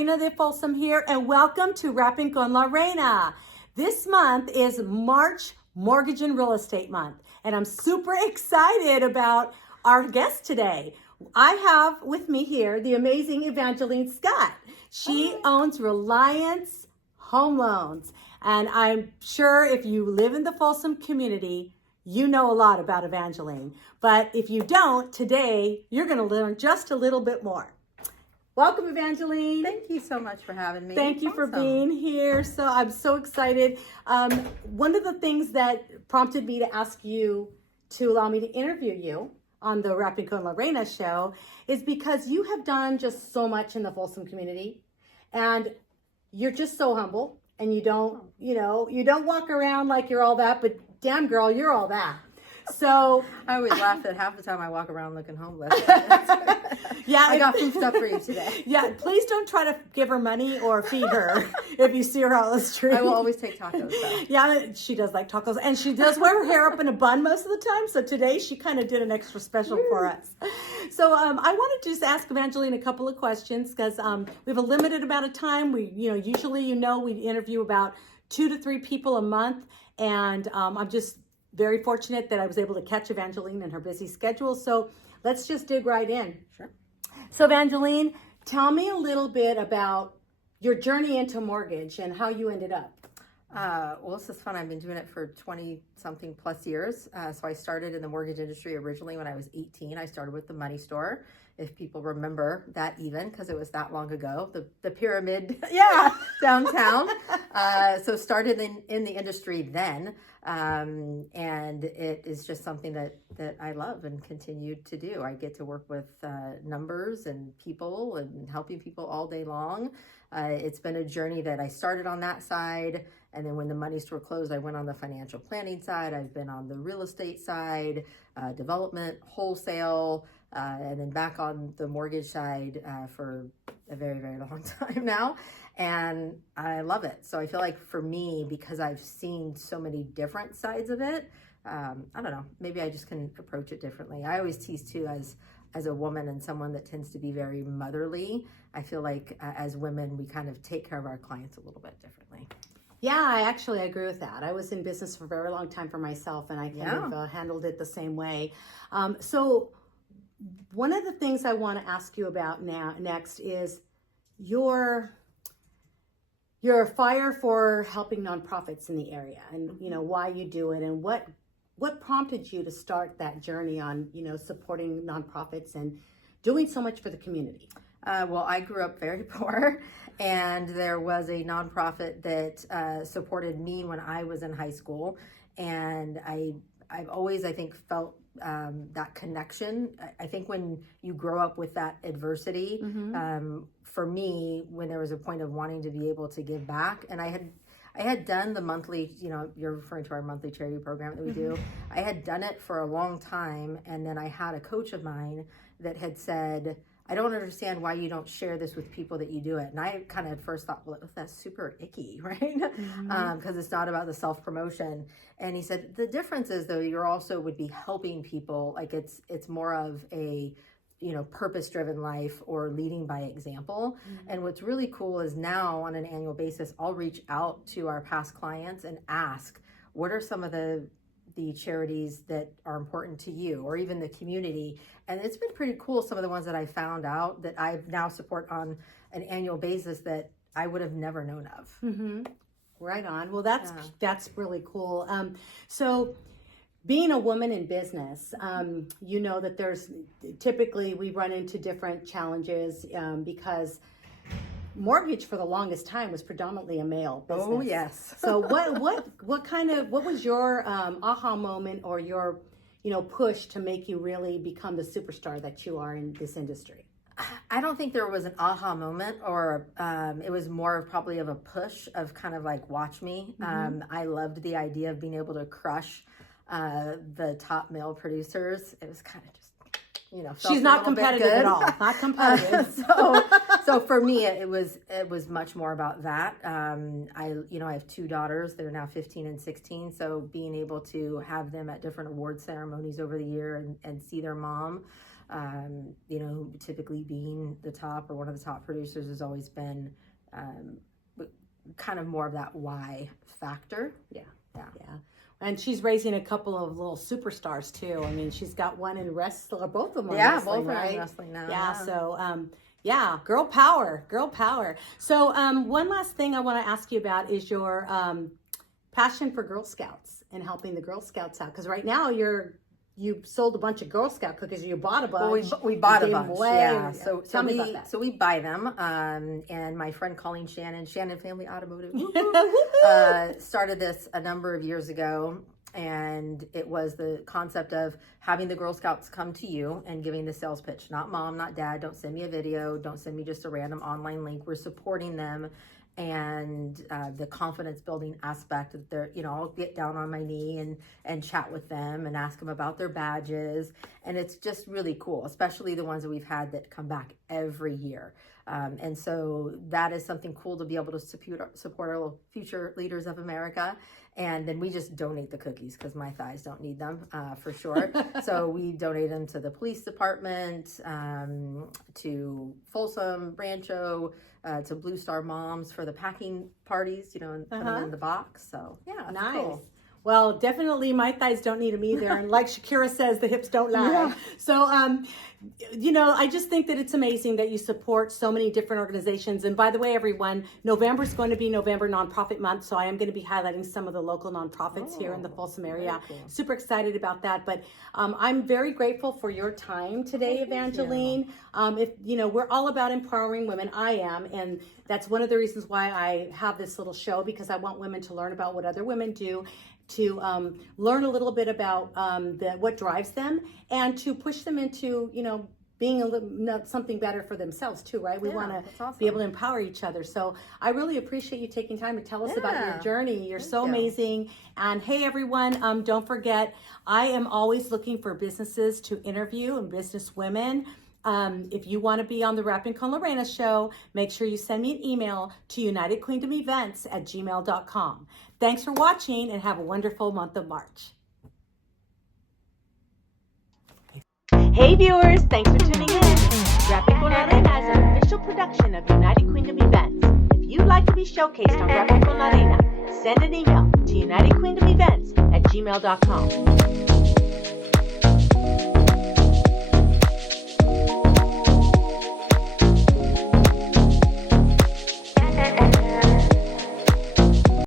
Reina de Folsom here, and welcome to Rappin Con La Reina. This month is March Mortgage and Real Estate Month, and I'm super excited about our guest today. I have with me here the amazing Evangeline Scott. She owns Reliance Home Loans, and I'm sure if you live in the Folsom community, you know a lot about Evangeline. But if you don't, today you're going to learn just a little bit more. Welcome, Evangeline. Thank you so much for having me. Thank you for being here. So I'm so excited. One of the things that prompted me to ask you to allow me to interview you on the Rappin Con La Reina show is because you have done just so much in the Folsom community, and you're just so humble, and you don't walk around like you're all that, but damn girl, you're all that. So I always laugh that half the time I walk around looking homeless. Yeah, I got food stuff for you today. Yeah, please don't try to give her money or feed her if you see her out on the street. I will always take tacos though. Yeah, she does like tacos, and she does wear her hair up in a bun most of the time. So today she kind of did an extra special for us. So I wanted to just ask Evangeline a couple of questions because we have a limited amount of time. We, usually, we interview about 2 to 3 people a month, and I'm just very fortunate that I was able to catch Evangeline in her busy schedule. So let's just dig right in. Sure. So Evangeline, tell me a little bit about your journey into mortgage and how you ended up. Well, this is fun. I've been doing it for 20 something plus years. So I started in the mortgage industry originally when I was 18. I started with the money store, if people remember that, even because it was that long ago, the pyramid downtown. So started in the industry then. And it is just something that I love and continue to do. I get to work with numbers and people and helping people all day long. It's been a journey that I started on that side, and then when the money store closed, I went on the financial planning side. I've been on the real estate side, development, wholesale, and then back on the mortgage side for a very, very long time now. And I love it. So I feel like for me, because I've seen so many different sides of it, I don't know, maybe I just can approach it differently. I always tease too, as a woman and someone that tends to be very motherly, I feel like as women, we kind of take care of our clients a little bit differently. Yeah, I agree with that. I was in business for a very long time for myself, and I kind of handled it the same way. So one of the things I want to ask you about next is your fire for helping nonprofits in the area, and why you do it, and what prompted you to start that journey on supporting nonprofits and doing so much for the community. Well, I grew up very poor, and there was a nonprofit that supported me when I was in high school, and I've always, I think, felt that connection. I think when you grow up with that adversity, for me, when there was a point of wanting to be able to give back, and I had done the monthly, you're referring to our monthly charity program that we do. I had done it for a long time, and then I had a coach of mine that had said, I don't understand why you don't share this with people that you do it. And I kind of at first thought, well, that's super icky, right? Because it's not about the self-promotion. And he said, the difference is though, you're also would be helping people. Like it's more of a, purpose-driven life or leading by example. And what's really cool is now on an annual basis, I'll reach out to our past clients and ask, what are some of the charities that are important to you or even the community? And it's been pretty cool, some of the ones that I found out that I now support on an annual basis that I would have never known of. Right on. Well, that's really cool. So being a woman in business, that there's typically we run into different challenges because mortgage for the longest time was predominantly a male business. Oh yes. So what was your aha moment or your push to make you really become the superstar that you are in this industry? I don't think there was an aha moment, or it was more probably of a push of kind of like, watch me. I loved the idea of being able to crush the top male producers. It was kind of just, she's not competitive at all. Not competitive. So for me, it was much more about that. I have 2 daughters. They're now 15 and 16. So being able to have them at different award ceremonies over the year and see their mom Typically being the top or one of the top producers has always been kind of more of that why factor. Yeah. And she's raising a couple of little superstars too. I mean, she's got one in wrestling, both of them. Both are in wrestling now. Yeah. So, girl power. So, one last thing I want to ask you about is your passion for Girl Scouts and helping the Girl Scouts out. Because right now you sold a bunch of Girl Scout cookies. You bought a bunch. Well, we bought a bunch. Yeah. So tell me about that. So we buy them. And my friend Colleen Shannon Family Automotive, started this a number of years ago. And it was the concept of having the Girl Scouts come to you and giving the sales pitch. Not mom, not dad. Don't send me a video. Don't send me just a random online link. We're supporting them. And the confidence building aspect of their, I'll get down on my knee and chat with them and ask them about their badges. And it's just really cool, especially the ones that we've had that come back every year. And so that is something cool to be able to support our future leaders of America. And then we just donate the cookies because my thighs don't need them for sure. So we donate them to the police department, to Folsom, Rancho, to Blue Star Moms for the packing parties, and put them in the box. So yeah, nice. Cool. Well, definitely my thighs don't need them either. And like Shakira says, the hips don't lie. Yeah. So, I just think that it's amazing that you support so many different organizations. And by the way, everyone, November is going to be November Nonprofit Month. So I am going to be highlighting some of the local nonprofits here in the Folsom area. Cool. Super excited about that. But I'm very grateful for your time today, Evangeline. We're all about empowering women. I am. And that's one of the reasons why I have this little show, because I want women to learn about what other women do, to learn a little bit about what drives them, and to push them into, being something better for themselves too, right? We want to be able to empower each other. So I really appreciate you taking time to tell us about your journey. You're so amazing. And hey, everyone, don't forget, I am always looking for businesses to interview and business women. If you want to be on the Rappin Con La Reina show, make sure you send me an email to unitedqueendomevents@gmail.com. Thanks for watching and have a wonderful month of March. Hey viewers, thanks for tuning in. Rappin Con La Reina is an official production of United Queendom Events. If you'd like to be showcased on Rappin Con La Reina, send an email to unitedqueendomevents@gmail.com.